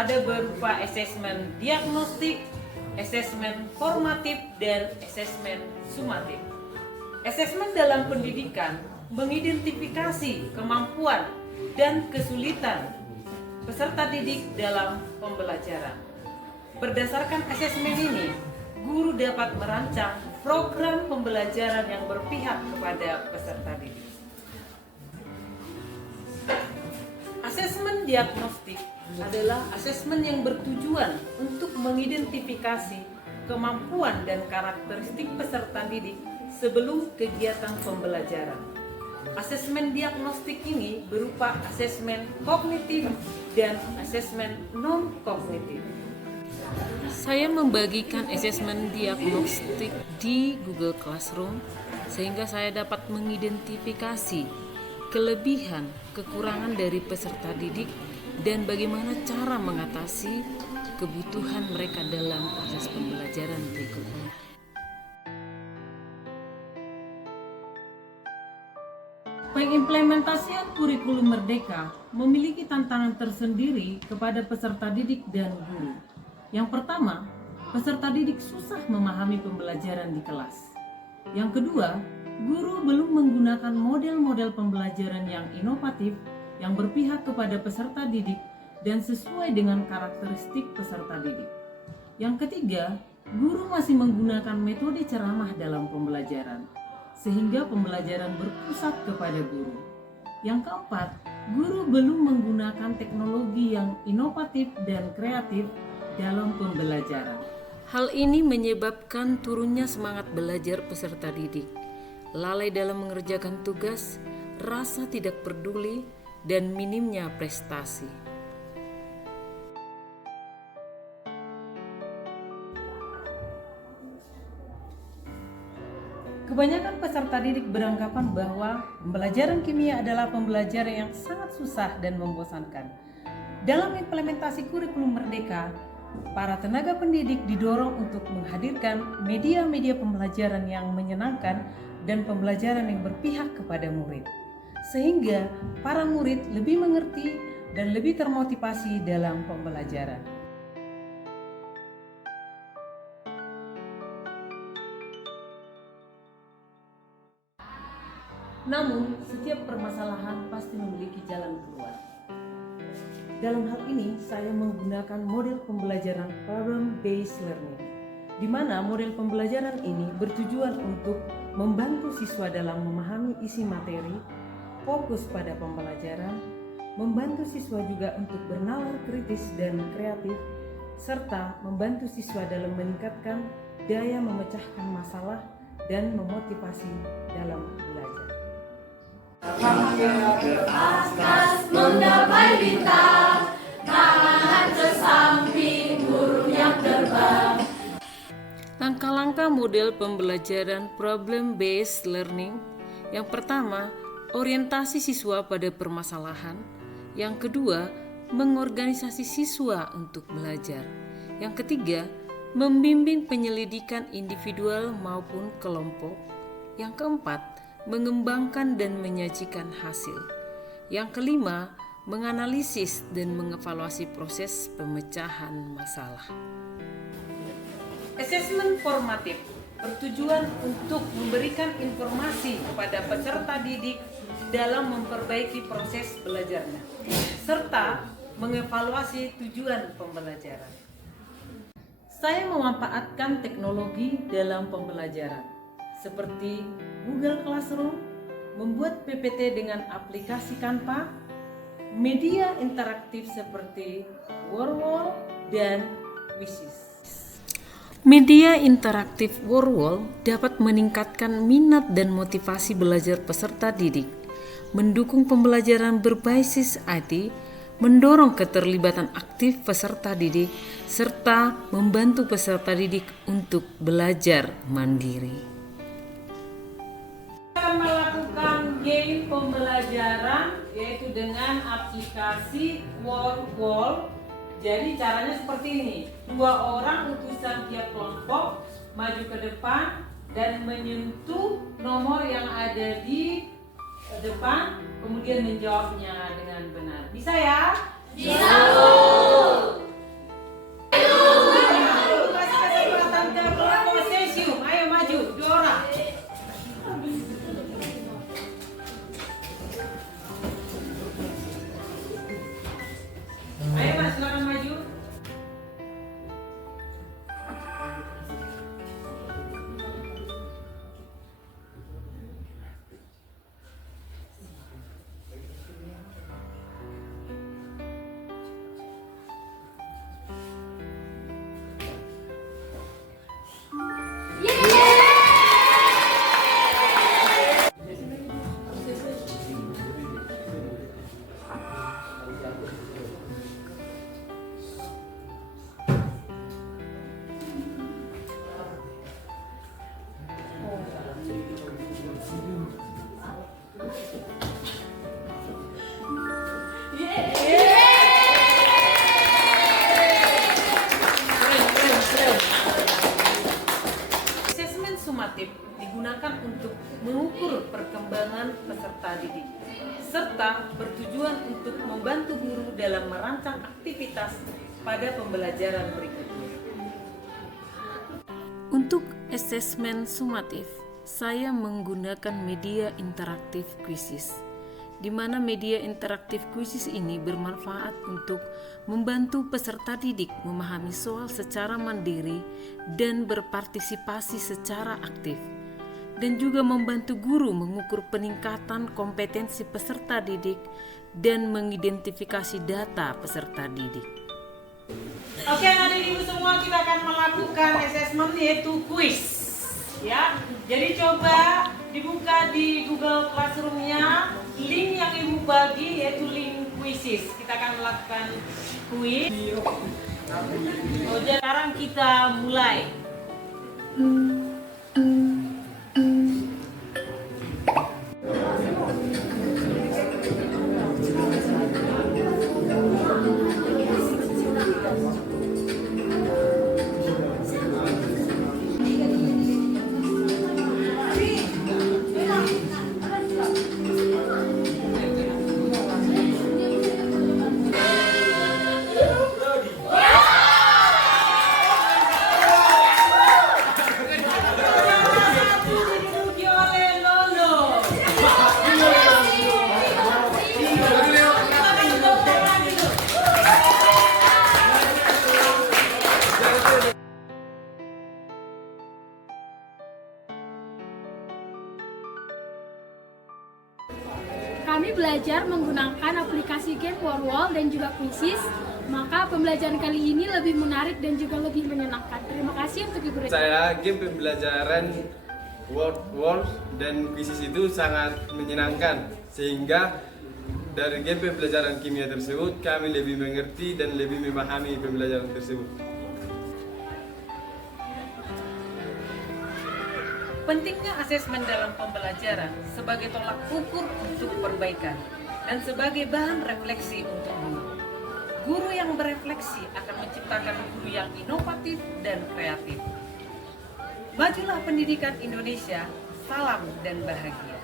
ada berupa asesmen diagnostik, asesmen formatif, dan asesmen sumatif. Asesmen dalam pendidikan mengidentifikasi kemampuan dan kesulitan peserta didik dalam pembelajaran. Berdasarkan asesmen ini, guru dapat merancang program pembelajaran yang berpihak kepada peserta didik. Asesmen diagnostik adalah asesmen yang bertujuan untuk mengidentifikasi kemampuan dan karakteristik peserta didik sebelum kegiatan pembelajaran. Asesmen diagnostik ini berupa asesmen kognitif dan asesmen non-kognitif. Saya membagikan asesmen diagnostik di Google Classroom sehingga saya dapat mengidentifikasi kelebihan, kekurangan dari peserta didik dan bagaimana cara mengatasi kebutuhan mereka dalam proses pembelajaran berikutnya. Pengimplementasian kurikulum Merdeka memiliki tantangan tersendiri kepada peserta didik dan guru. Yang pertama, peserta didik susah memahami pembelajaran di kelas. Yang kedua, guru belum menggunakan model-model pembelajaran yang inovatif yang berpihak kepada peserta didik dan sesuai dengan karakteristik peserta didik. Yang ketiga, guru masih menggunakan metode ceramah dalam pembelajaran, sehingga pembelajaran berpusat kepada guru. Yang keempat, guru belum menggunakan teknologi yang inovatif dan kreatif dalam pembelajaran. Hal ini menyebabkan turunnya semangat belajar peserta didik, lalai dalam mengerjakan tugas, rasa tidak peduli, dan minimnya prestasi. Kebanyakan peserta didik beranggapan bahwa pembelajaran kimia adalah pembelajaran yang sangat susah dan membosankan. Dalam implementasi kurikulum Merdeka, para tenaga pendidik didorong untuk menghadirkan media-media pembelajaran yang menyenangkan dan pembelajaran yang berpihak kepada murid, sehingga para murid lebih mengerti dan lebih termotivasi dalam pembelajaran. Namun, setiap permasalahan pasti memiliki jalan keluar. Dalam hal ini, saya menggunakan model pembelajaran problem-based learning, di mana model pembelajaran ini bertujuan untuk membantu siswa dalam memahami isi materi, fokus pada pembelajaran, membantu siswa juga untuk bernalar kritis dan kreatif, serta membantu siswa dalam meningkatkan daya memecahkan masalah dan memotivasi dalam belajar. Akas menggapai bintang, tangan ke samping, burung yang terbang. Langkah-langkah model pembelajaran problem-based learning. Yang pertama, orientasi siswa pada permasalahan. Yang kedua, mengorganisasi siswa untuk belajar. Yang ketiga, membimbing penyelidikan individual maupun kelompok. Yang keempat, mengembangkan dan menyajikan hasil. Yang kelima, menganalisis dan mengevaluasi proses pemecahan masalah. Asesmen formatif bertujuan untuk memberikan informasi kepada peserta didik dalam memperbaiki proses belajarnya, serta mengevaluasi tujuan pembelajaran. Saya memanfaatkan teknologi dalam pembelajaran, seperti Google Classroom, membuat PPT dengan aplikasi Canva, media interaktif seperti Wordwall dan Wishes. Media interaktif Wordwall dapat meningkatkan minat dan motivasi belajar peserta didik, mendukung pembelajaran berbasis IT, mendorong keterlibatan aktif peserta didik, serta membantu peserta didik untuk belajar mandiri. Kita akan melakukan game pembelajaran yaitu dengan aplikasi Wordwall. Jadi caranya seperti ini, 2 orang utusan tiap kelompok maju ke depan dan menyentuh nomor yang ada di depan, kemudian menjawabnya dengan benar. Bisa ya? Bisa, Bu! serta bertujuan untuk membantu guru dalam merancang aktivitas pada pembelajaran berikutnya. Untuk asesmen sumatif, saya menggunakan media interaktif kuisis, di mana media interaktif kuisis ini bermanfaat untuk membantu peserta didik memahami soal secara mandiri dan berpartisipasi secara aktif, dan juga membantu guru mengukur peningkatan kompetensi peserta didik dan mengidentifikasi data peserta didik. Oke, adik ibu semua, kita akan melakukan asesmen yaitu kuis. Ya, jadi coba dibuka di Google Classroom-nya link yang ibu bagi yaitu link kuisis. Kita akan melakukan kuis. Sekarang kita mulai. Kami belajar menggunakan aplikasi Game World dan juga Quizzes, maka pembelajaran kali ini lebih menarik dan juga lebih menyenangkan. Terima kasih untuk Ibu Rita. Saya game pembelajaran World dan Quizzes itu sangat menyenangkan, sehingga dari game pembelajaran kimia tersebut kami lebih mengerti dan lebih memahami pembelajaran tersebut. Pentingnya asesmen dalam pembelajaran sebagai tolak ukur untuk perbaikan dan sebagai bahan refleksi untuk guru. Guru yang berefleksi akan menciptakan guru yang inovatif dan kreatif. Majulah pendidikan Indonesia, salam dan bahagia.